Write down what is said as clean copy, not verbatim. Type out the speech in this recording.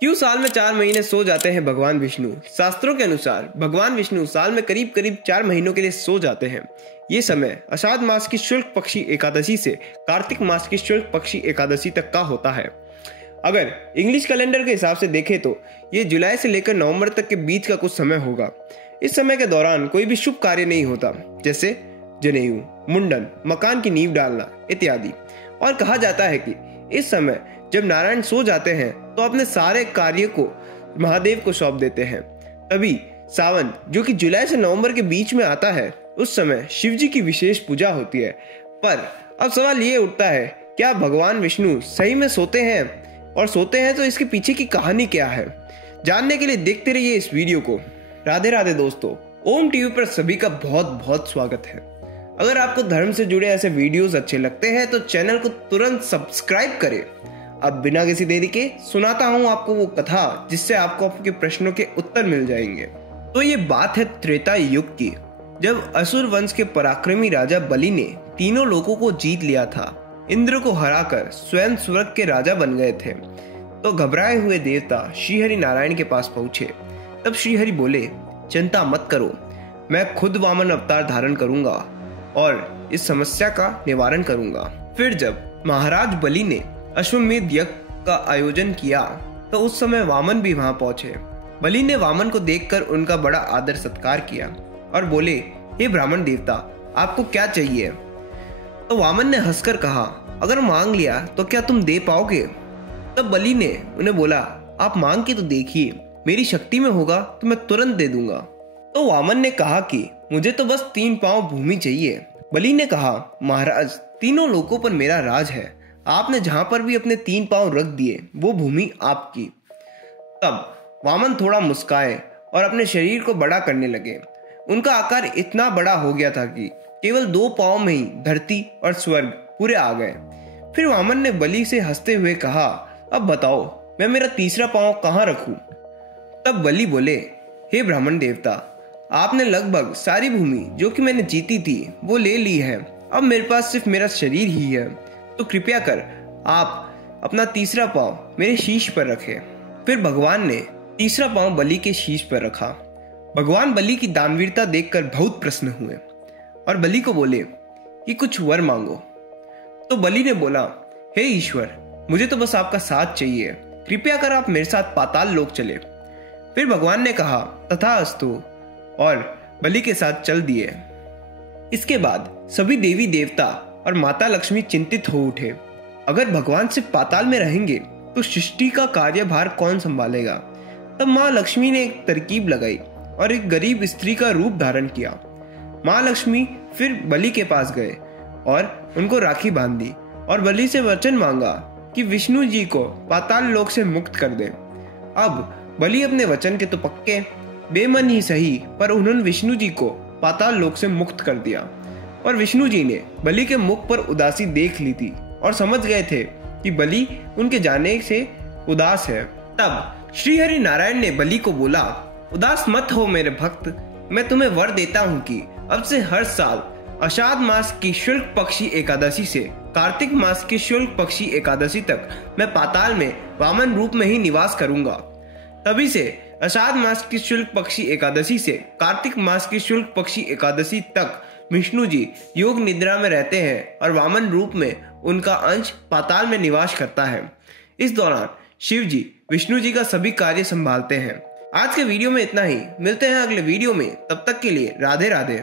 क्यों साल में 4 महीने सो जाते हैं भगवान विष्णु? शास्त्रों के अनुसार भगवान विष्णु साल में करीब करीब 4 महीनों के लिए सो जाते हैं। ये समय आषाढ़ मास की शुक्ल पक्षी एकादशी से कार्तिक मास की शुक्ल पक्षी एकादशी तक का होता है। अगर इंग्लिश कैलेंडर के हिसाब से देखें तो ये जुलाई से लेकर नवंबर तक के बीच का कुछ समय होगा। इस समय के दौरान कोई भी शुभ कार्य नहीं होता, जैसे जनेऊ, मुंडन, मकान की नींव डालना इत्यादि। और कहा जाता है कि इस समय जब नारायण सो जाते हैं तो अपने सारे कार्य को महादेव को सौंप देते हैं। तभी सावन, जो कि जुलाई से नवंबर के बीच में आता है, उस समय शिव जी की विशेष पूजा होती है। पर अब सवाल ये उठता है, क्या भगवान विष्णु सही में सोते हैं? और सोते हैं तो इसके पीछे की कहानी क्या है? जानने के लिए देखते रहिए इस वीडियो को। राधे राधे दोस्तों, ओम टीवी पर सभी का बहुत बहुत स्वागत है। अगर आपको धर्म से जुड़े ऐसे वीडियोस अच्छे लगते हैं तो चैनल को तुरंत सब्सक्राइब करें। अब बिना किसी देरी के सुनाता हूं आपको वो कथा जिससे आपको आपके प्रश्नों के उत्तर मिल जाएंगे। तो ये बात है त्रेता युग की, जब असुर वंश के पराक्रमी राजा बलि ने तीनों लोगों को जीत लिया था। इंद्र को हराकर स्वयं स्वर्ग के राजा बन गए थे। तो घबराए हुए देवता श्रीहरि नारायण के पास पहुंचे। तब श्रीहरि बोले, चिंता मत करो, मैं खुद वामन अवतार धारण करूंगा और इस समस्या का निवारण करूंगा। फिर जब महाराज बलि ने अश्वमेध यज्ञ का आयोजन किया तो उस समय वामन भी वहां पहुंचे। बलि ने वामन को देखकर उनका बड़ा आदर सत्कार किया और बोले, हे ब्राह्मण देवता, आपको क्या चाहिए? तो वामन ने हंसकर कहा, अगर मांग लिया तो क्या तुम दे पाओगे? तब बलि ने उन्हें बोला, आप मांग के तो देखिए, मेरी शक्ति में होगा तो मैं तुरंत दे दूंगा। तो वामन ने कहा कि मुझे तो बस 3 पांव भूमि चाहिए। बलि ने कहा, महाराज, तीनों लोकों पर मेरा राज है, आपने जहां पर भी अपने 3 पांव रख दिए वो भूमि आपकी। तब वामन थोड़ा मुस्काए और अपने शरीर को बड़ा करने लगे। उनका आकार इतना बड़ा हो गया था कि केवल 2 पांव में ही धरती और स्वर्ग पूरे आ गए। फिर वामन ने बलि से हंसते हुए कहा, अब बताओ मैं मेरा तीसरा पांव कहां रखूं? तब बलि बोले, हे ब्राह्मण देवता, आपने लगभग सारी भूमि जो कि मैंने जीती थी वो ले ली है। अब मेरे पास सिर्फ मेरा शरीर ही है, तो कृपया कर आप अपना तीसरा पांव मेरे शीश पर रखें। फिर भगवान ने तीसरा पांव बलि के शीश पर रखा। भगवान बलि की दानवीरता देखकर बहुत प्रसन्न हुए और बलि को बोले कि कुछ वर मांगो। तो बलि ने बोला, हे ईश्वर, मुझे तो बस आपका साथ चाहिए, कृपया कर आप मेरे साथ पाताल लोक चले। फिर भगवान ने कहा, तथास्तु, और बलि के साथ चल दिए। इसके बाद सभी देवी देवता और माता लक्ष्मी चिंतित हो उठे। अगर भगवान सिर्फ पाताल में रहेंगे तो सृष्टि का कार्यभार कौन संभालेगा? तब माँ लक्ष्मी ने एक तरकीब लगाई और एक गरीब स्त्री का रूप धारण किया। माँ लक्ष्मी फिर बलि के पास गए और उनको राखी बांधी और बलि से वचन मांगा कि विष्णु जी को पाताल लोक से मुक्त कर दे। अब बलि अपने वचन के तो पक्के, बेमन ही सही, पर उन्होंने विष्णु जी को पाताल लोक से मुक्त कर दिया। और विष्णु जी ने बलि के मुख पर उदासी देख ली थी और समझ गए थे कि बलि उनके जाने से उदास है। तब श्रीहरि नारायण ने बलि को बोला, उदास मत हो मेरे भक्त, मैं तुम्हें वर देता हूँ कि अब से हर साल आषाढ़ मास की शुक्ल पक्षी एकादशी से कार्तिक मास की शुक्ल पक्षी एकादशी तक मैं पाताल में वामन रूप में ही निवास करूंगा। तभी से आषाढ़ मास की शुक्ल पक्षी एकादशी से कार्तिक मास की शुक्ल पक्षी एकादशी तक विष्णु जी योग निद्रा में रहते हैं और वामन रूप में उनका अंश पाताल में निवास करता है। इस दौरान शिव जी विष्णु जी का सभी कार्य संभालते हैं। आज के वीडियो में इतना ही, मिलते हैं अगले वीडियो में, तब तक के लिए राधे राधे।